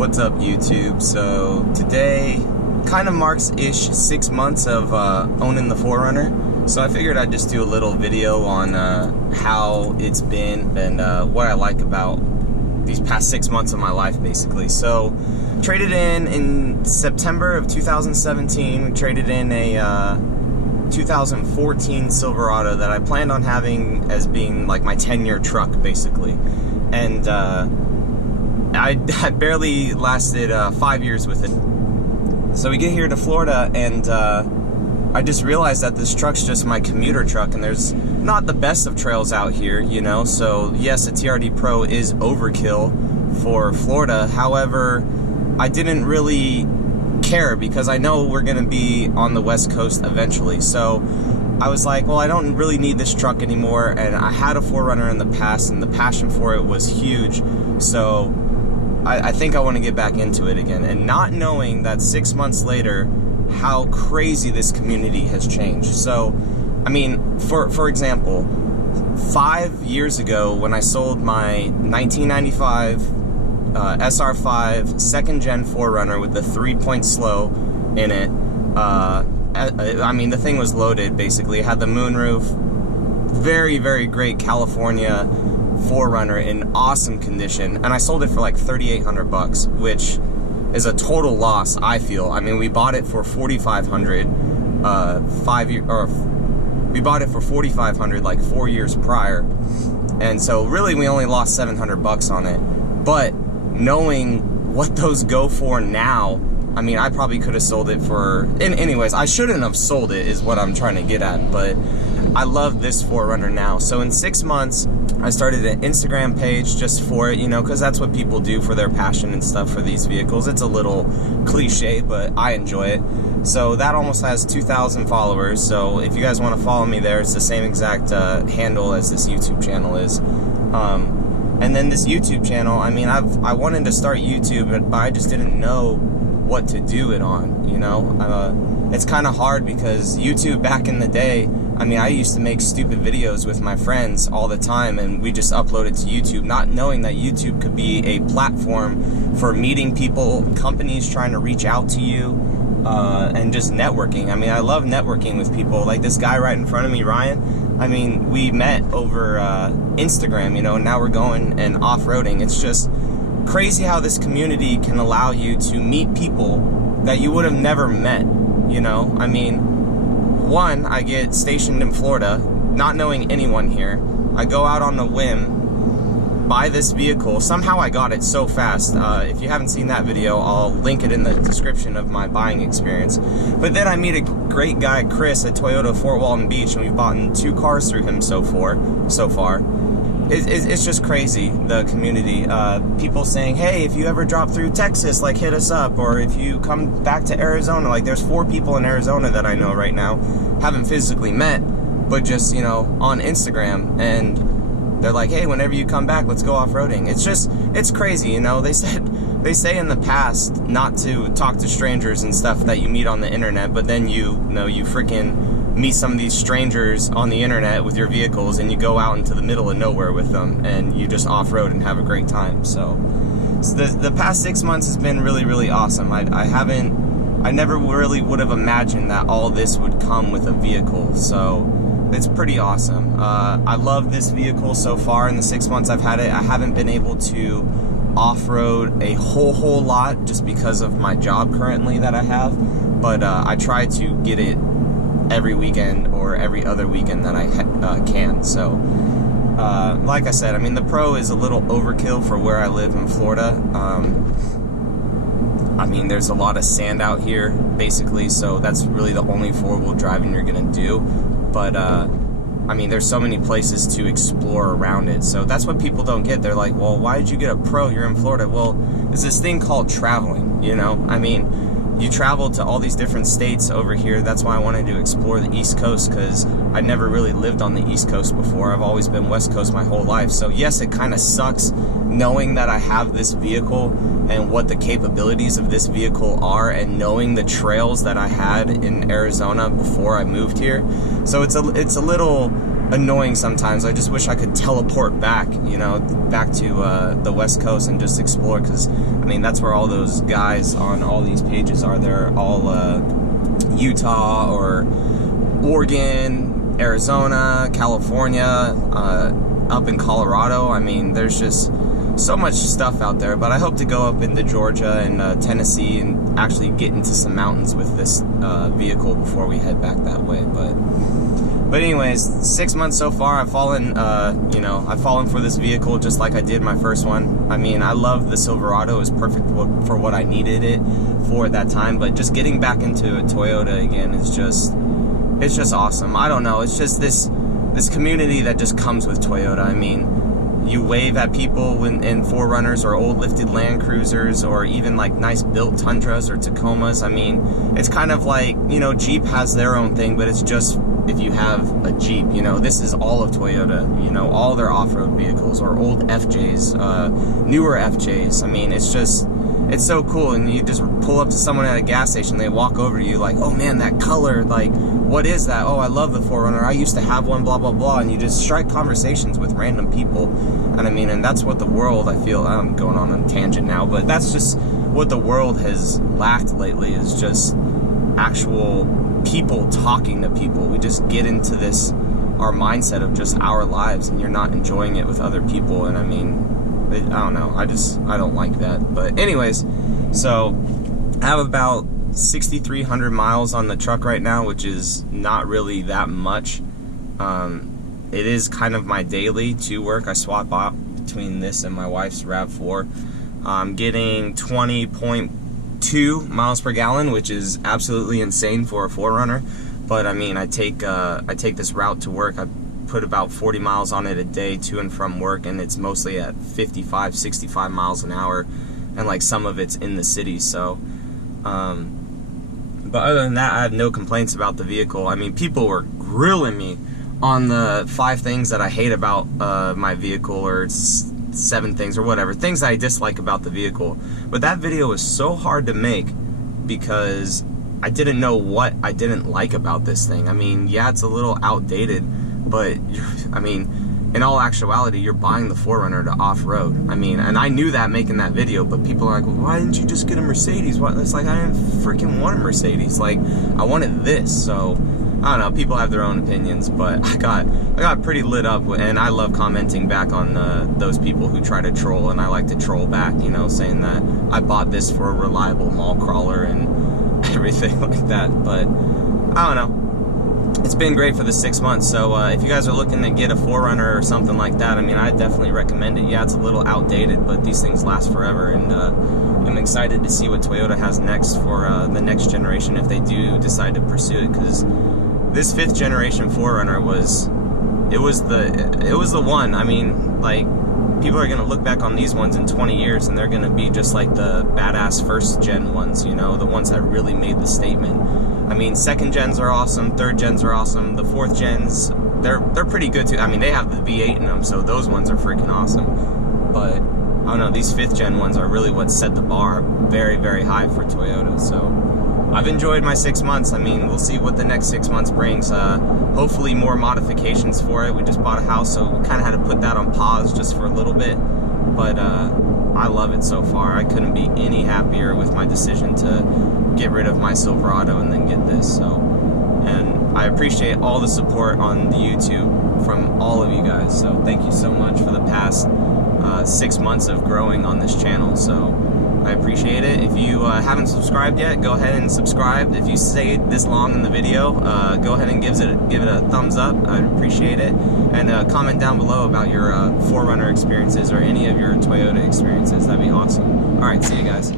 What's up, YouTube? So today kind of marks-ish 6 months of owning the 4Runner. So I figured I'd just do a little video on how it's been and what I like about these past 6 months of my life, basically. So traded in September of 2017. We traded in a 2014 Silverado that I planned on having as being like my 10-year truck, basically. And I barely lasted 5 years with it. So we get here to Florida, and I just realized that this truck's just my commuter truck, and there's not the best of trails out here, you know. So yes, a Trd Pro is overkill for Florida. However, I didn't really care because I know we're gonna be on the West Coast eventually. So I was like, well, I don't really need this truck anymore, and I had a 4Runner in the past, and the passion for it was huge. So I think I want to get back into it again, and not knowing that 6 months later how crazy this community has changed. So I mean, for example, 5 years ago when I sold my 1995 SR5 second gen 4Runner with the 3-point slow in it, I mean, the thing was loaded, basically. It had the moonroof, very, very great California 4Runner in awesome condition, and I sold it for like $3,800, which is a total loss, I feel. I mean, we bought it for $4,500 we bought it for $4,500 like 4 years prior, and so really we only lost $700 on it. But knowing what those go for now, I mean, I probably could have sold it for, anyways, I shouldn't have sold it is what I'm trying to get at, but I love this 4Runner now. So in 6 months, I started an Instagram page just for it, you know, because that's what people do for their passion and stuff for these vehicles. It's a little cliche, but I enjoy it. So that almost has 2,000 followers. So if you guys want to follow me there, it's the same exact handle as this YouTube channel is. And then this YouTube channel, I mean, I wanted to start YouTube, but I just didn't know what to do it on, you know. It's kind of hard because YouTube back in the day, I mean, I used to make stupid videos with my friends all the time, and we just upload it to YouTube, not knowing that YouTube could be a platform for meeting people, companies trying to reach out to you, and just networking. I mean, I love networking with people. Like this guy right in front of me, Ryan, I mean, we met over Instagram, you know, and now we're going and off-roading. It's just crazy how this community can allow you to meet people that you would have never met, you know. I mean, one, I get stationed in Florida, not knowing anyone here. I go out on a whim, buy this vehicle. Somehow I got it so fast. If you haven't seen that video, I'll link it in the description of my buying experience. But then I meet a great guy, Chris, at Toyota Fort Walton Beach, and we've bought 2 cars through him so far. It's just crazy, the community. People saying, hey, if you ever drop through Texas, like, hit us up. Or if you come back to Arizona, like, there's 4 people in Arizona that I know right now, haven't physically met, but just, you know, on Instagram, and they're like, hey, whenever you come back, let's go off-roading. It's crazy, you know. They say in the past not to talk to strangers and stuff that you meet on the internet, but then you freaking meet some of these strangers on the internet with your vehicles, and you go out into the middle of nowhere with them, and you just off-road and have a great time. So the past 6 months has been really, really awesome. I never really would have imagined that all this would come with a vehicle, so it's pretty awesome. I love this vehicle so far. In the 6 months I've had it, I haven't been able to off-road a whole lot just because of my job currently that I have, but I try to get it every weekend or every other weekend that I can. So like I said, I mean, the Pro is a little overkill for where I live in Florida. I mean, there's a lot of sand out here, basically, so that's really the only 4-wheel driving you're gonna do. But I mean, there's so many places to explore around it, so that's what people don't get. They're like, well, why did you get a Pro? You're in Florida. Well, there's this thing called traveling, you know. I mean, you travel to all these different states over here. That's why I wanted to explore the East Coast, because I never really lived on the East Coast before. I've always been West Coast my whole life. So yes, it kind of sucks knowing that I have this vehicle and what the capabilities of this vehicle are, and knowing the trails that I had in Arizona before I moved here. So it's a little annoying sometimes. I just wish I could teleport back, you know, back to the West Coast and just explore, because I mean that's where all those guys on all these pages are. They're all Utah or Oregon, Arizona, California, up in Colorado. I mean, there's just so much stuff out there, but I hope to go up into Georgia and Tennessee and actually get into some mountains with this vehicle before we head back that way. But anyways, 6 months so far. I've fallen, you know, I've fallen for this vehicle just like I did my first one. I mean, I love the Silverado. It was perfect for what I needed it for at that time. But just getting back into a Toyota again is just, it's just awesome. I don't know. It's just this community that just comes with Toyota. I mean, you wave at people in 4Runners or old lifted Land Cruisers or even like nice built Tundras or Tacomas. I mean, it's kind of like, you know, Jeep has their own thing, but it's just if you have a Jeep, you know, this is all of Toyota, you know, all their off-road vehicles or old FJs, newer FJs. I mean, it's just, it's so cool. And you just pull up to someone at a gas station, they walk over to you like, oh man, that color, like, what is that? Oh, I love the 4Runner. I used to have one, blah, blah, blah. And you just strike conversations with random people. And I mean, and that's what the world, I feel, I'm going on a tangent now, but that's just what the world has lacked lately, is just actual people talking to people. We just get into this, our mindset of just our lives, and you're not enjoying it with other people. And I mean, I don't know. I don't like that. But anyways, so I have about 6,300 miles on the truck right now, which is not really that much. It is kind of my daily to work. I swap out between this and my wife's RAV4. I'm getting 20.2 miles per gallon, which is absolutely insane for a 4Runner. But I mean, I take this route to work. I put about 40 miles on it a day to and from work, and it's mostly at 55, 65 miles an hour, and like some of it's in the city. So but other than that, I have no complaints about the vehicle. I mean, people were grilling me on the 5 things that I hate about my vehicle, or 7 things, or whatever, things that I dislike about the vehicle. But that video was so hard to make because I didn't know what I didn't like about this thing. I mean, yeah, it's a little outdated, but I mean, in all actuality, you're buying the 4Runner to off-road. I mean, and I knew that making that video, but people are like, well, why didn't you just get a Mercedes? What? It's like, I didn't freaking want a Mercedes. Like, I wanted this. So I don't know, people have their own opinions, but I got pretty lit up, and I love commenting back on those people who try to troll, and I like to troll back, you know, saying that I bought this for a reliable mall crawler and everything like that. But I don't know. It's been great for the 6 months, so if you guys are looking to get a 4Runner or something like that, I mean, I definitely recommend it. Yeah, it's a little outdated, but these things last forever, and I'm excited to see what Toyota has next for the next generation, if they do decide to pursue it, because this 5th generation 4Runner was the one. I mean, like, people are going to look back on these ones in 20 years, and they're going to be just like the badass 1st gen ones, you know, the ones that really made the statement. I mean, 2nd gens are awesome, 3rd gens are awesome, the 4th gens, they're pretty good too. I mean, they have the V8 in them, so those ones are freaking awesome. But I don't know, these 5th gen ones are really what set the bar very, very high for Toyota. So I've enjoyed my 6 months. I mean, we'll see what the next 6 months brings. Hopefully more modifications for it. We just bought a house, so we kind of had to put that on pause just for a little bit. But I love it so far. I couldn't be any happier with my decision to get rid of my Silverado and then get this. So, and I appreciate all the support on the YouTube from all of you guys. So thank you so much for the past 6 months of growing on this channel. So I appreciate it. If you haven't subscribed yet, go ahead and subscribe. If you stayed this long in the video, go ahead and give it a thumbs up. I'd appreciate it. And comment down below about your 4Runner experiences or any of your Toyota experiences. That'd be awesome. Alright, see you guys.